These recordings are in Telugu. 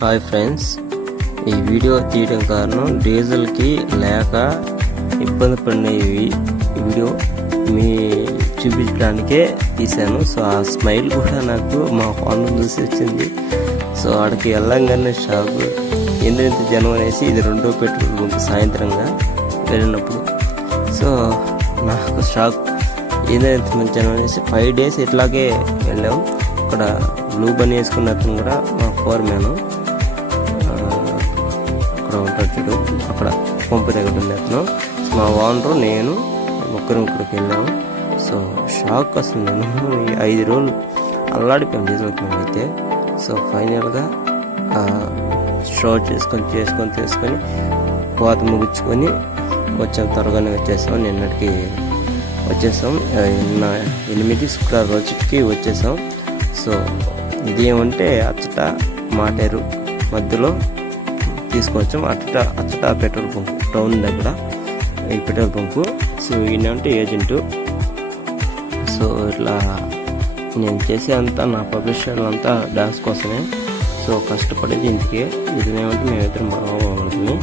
హాయ్ ఫ్రెండ్స్, ఈ వీడియో తీయడం కారణం డీజిల్కి లేక ఇబ్బంది పడిన ఈ వీడియో మీ చూపించడానికే తీశాను. సో ఆ స్మైల్ కూడా నాకు మా ఫోన్ చూసి వచ్చింది. సో ఆడికి వెళ్ళంగానే షాక్, ఎందుకంత జనం అనేసి ఇది రెండో పెట్రోల్ బంక్ సాయంత్రంగా వెళ్ళినప్పుడు. సో నాకు షాక్, ఏదైతే మంచి జనం అనేసి 5 days ఇట్లాగే వెళ్ళాం. అక్కడ బ్లూ బన్ వేసుకున్న అతను కూడా మా ఫోర్మ్యాన్ అక్కడ ఉంటాడు చూడు, అక్కడ పంపు దగ్గర ఉండే అతను, మా ఓనరు, నేను ముగ్గురం ఇక్కడికి వెళ్ళాము. సో షాక్ అసలు, నేను 5 రోజులు అల్లాడిపోయాం డీజిల్కి మేమైతే. సో ఫైనల్గా షో చేసుకొని కోత ముగించుకొని వచ్చాం, త్వరగానే వచ్చేసాం. నిన్నటికి వచ్చేసాం, 8 శుక్రవారం రోజుకి వచ్చేసాం. సో ఇదేమంటే అచ్చట మాటేరు మధ్యలో తీసుకొచ్చాం. అచ్చట పెట్రోల్ పంపు టౌన్ దగ్గర ఈ పెట్రోల్ పంపు. సో ఈయనంటే ఏజెంటు. సో ఇట్లా నేను చేసే అంతా నా పబ్లిసిటీ అంతా డ్యాన్స్ కోసమే. సో కష్టపడేది ఇంటికే. ఇదేమంటే మేమిద్దరం బాగుంటుంది.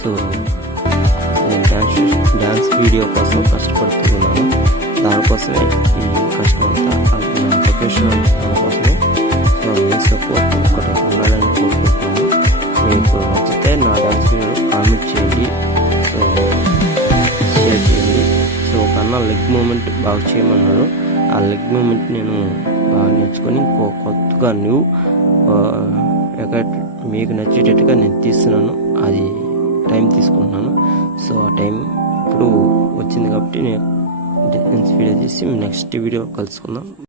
సో నేను డ్యాన్స్ వీడియో కోసం కష్టపడుతున్నాను. దానికోసమే ఈ కష్టం అంతా, ప్రొఫెషనల్ కోసమే. సో మీ సపోర్ట్ ఒకటి ఉండాలని కోరుకుంటున్నాను. మీకు నచ్చితే నా డ్యాన్స్ వీడియో కామెంట్ చేయండి, సో షేర్ చేయండి. సో కన్నా లెగ్ మూమెంట్ బాగా చేయమన్నాడు. ఆ లెగ్ మూమెంట్ నేను బాగా నేర్చుకొని కొత్తగా మీకు నచ్చేటట్టుగా నేను తీస్తున్నాను. అది టైం తీసుకుంటున్నాను. సో ఆ టైం ఇప్పుడు వచ్చింది కాబట్టి నేను వీడియో తీసి నెక్స్ట్ వీడియో కలుసుకుందాం.